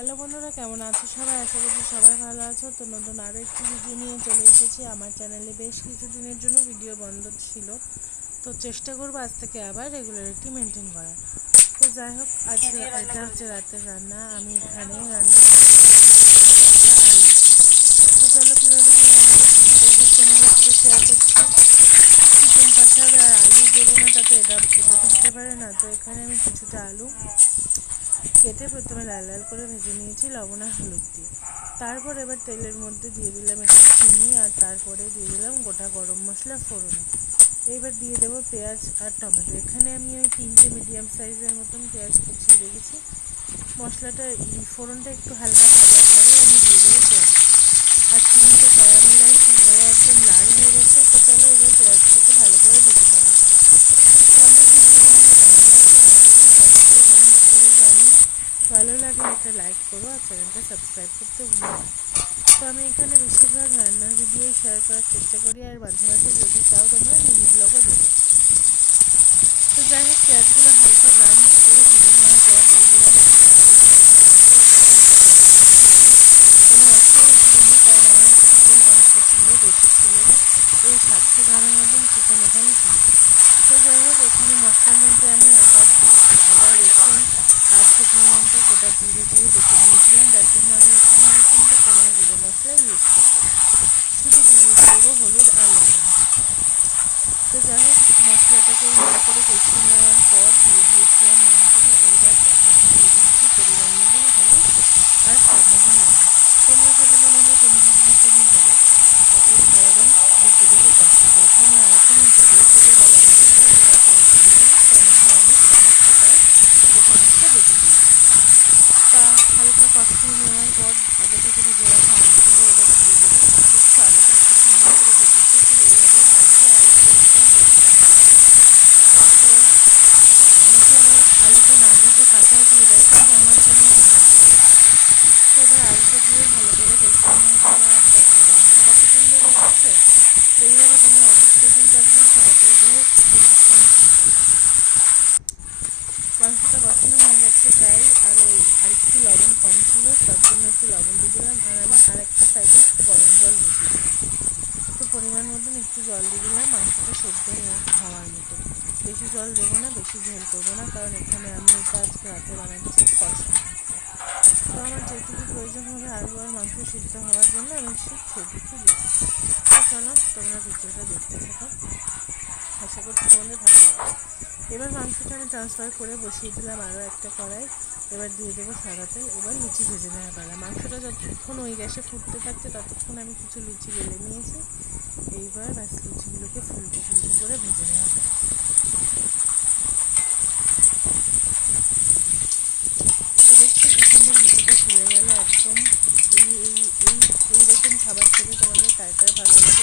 Hello বন্ধুরা, কেমন আছো সবাই? আশা করছি সবাই ভালো আছো। তো নতুন আরও একটি ভিডিও নিয়ে চলে এসেছি। আমার চ্যানেলে বেশ কিছু দিনের জন্য ভিডিও বন্ধ ছিল। তো চেষ্টা করব আজ থেকে আবার রেগুলারিটি মেনটেন করার। তো যাই হোক আজকে এটা হচ্ছে রাতের রান্না। আমি এখানে রান্না তো চলো কীভাবে শেয়ার করছি চিকেন পাঠাবে আর আলু দেবো না তাতে এটা এটা তো হতে পারে না। তো এখানে আমি কিছুটা আলু কেটে প্রথমে লাল লাল করে ভেজে নিয়েছি লবণ আর হলুদ দিয়ে। তারপর এবার তেলের মধ্যে দিয়ে দিলাম একটু চিনি আর তারপরে দিয়ে দিলাম গোটা গরম মশলা ফোড়নে। এবার দিয়ে দেবো পেঁয়াজ আর টমেটো। এখানে আমি ওই তিনটে মিডিয়াম সাইজের মতন পেঁয়াজ কুচিয়ে রেখেছি। মশলাটা ফোড়নটা একটু হালকা ভাজার পরে আমি দিয়ে দেবো পেঁয়াজ। আর চিনিটা ক্যারামেলাইজ হয়ে একদম লাল হয়ে গেছে, তো চলো এবার পেঁয়াজটাকে ভালো করে ভেজে নেওয়া পালা তো আমার ভিডিও ভালো লাগলে একটা লাইক করো আর চ্যানেলটা সাবস্ক্রাইব করতে ভুলো তো আমি এখানে বেশিরভাগ রান্নার ভিডিও শেয়ার করার চেষ্টা করি আর মাঝে মাঝে যদি চাও তোমরা মিনি ব্লগও দেবো তো যাই হোক পেঁয়াজগুলো হালকা ব্রাউন করে ভেজে নেওয়ার পর বেশি ছিল না এই সাতশো গ্রামের মতন চিকেন এখানে ছিল তো যাই হোক এখানে মশলার মধ্যে আমি আবার আবার রসুন আর শুকনো লঙ্কা গোটা নিয়েছিলাম। যার জন্য আমি কোনো গুঁড়ো মশলা ইউজ করব। না ইউজ করব হলুদ আর লবণ। তো যাই হোক, মশলাটাকে ভালো করে নেওয়ার পর দিয়ে দিয়েছিলাম মাংসটা। এইবার দেখা, দিয়ে দিচ্ছি পরিমাণ মতন আর কোনো জিনিস দেবে আর এর পরে দিতে দেবে কষাবো এখানে আর কোনো বা লঙ্কা গুঁড়ো দেওয়ার প্রয়োজন নেই কেন আমি সমস্তটাই গোটা মশলা বেটে দিয়েছি তা হালকা কষিয়ে নেওয়ার পর আগে থেকে ভিজে রাখা আলুগুলো এবার দিয়ে দেবো আলুগুলো একটু সুন্দর করে ভেজেছি ঠিক এইভাবে ভাজলে আলুটা তো অনেকে আবার আলুটা না ভেজে কাঁচাও দিয়ে দেয় কিন্তু আমার জন্য তো এবার আলুটা দিয়ে ভালো করে কষিয়ে নেওয়ার পর দেখো রঙটা কত সুন্দর এসেছে তো এইভাবে তোমরা অবশ্যই কিন্তু একদম ট্রাই করে দেবো ভীষণ সুন্দর মাংসটা কষানো হয়ে গেছে প্রায় আর একটু লবণ কম ছিল, তার জন্য একটু লবণ দিয়ে দিলাম, আর আমি আর একটা সাইডে গরম জল বসিয়েছিলাম তো পরিমাণ মতন একটু জল দিয়ে দিলাম, মাংসটা সেদ্ধ হওয়ার মতো। বেশি জল দেবো না, বেশি ঝোল করব না, কারণ এখানে আমি এটা আজকে রাতে বানাচ্ছি কষা তো আমার যেটুকু প্রয়োজন হবে আলু আর মাংস সিদ্ধ হওয়ার জন্য আমি ঠিক সেটুকু দিলাম। চলো, তোমরা ভিডিওটা দেখতে থাকো। আশা করছি তোমাদের ভালো লাগবে। এবার মাংসটা আমি ট্রান্সফার করে বসিয়ে দিলাম আরও একটা কড়াই এবার দিয়ে দেবো সাদা তেল এবার লুচি ভেজে নেওয়া পালা। মাংসটা যতক্ষণ ওই গ্যাসে ফুটতে থাকছে, ততক্ষণ আমি কিছু লুচি বেলে নিয়েছি। এইবার ব্যাস লুচিগুলোকে ফুলকো ফুলকো করে ভেজে নেওয়া পালা ফুলে গেল একদম। এই এই এই এইরকম খাবার খেতে তোমাদের কার ভালো লাগে?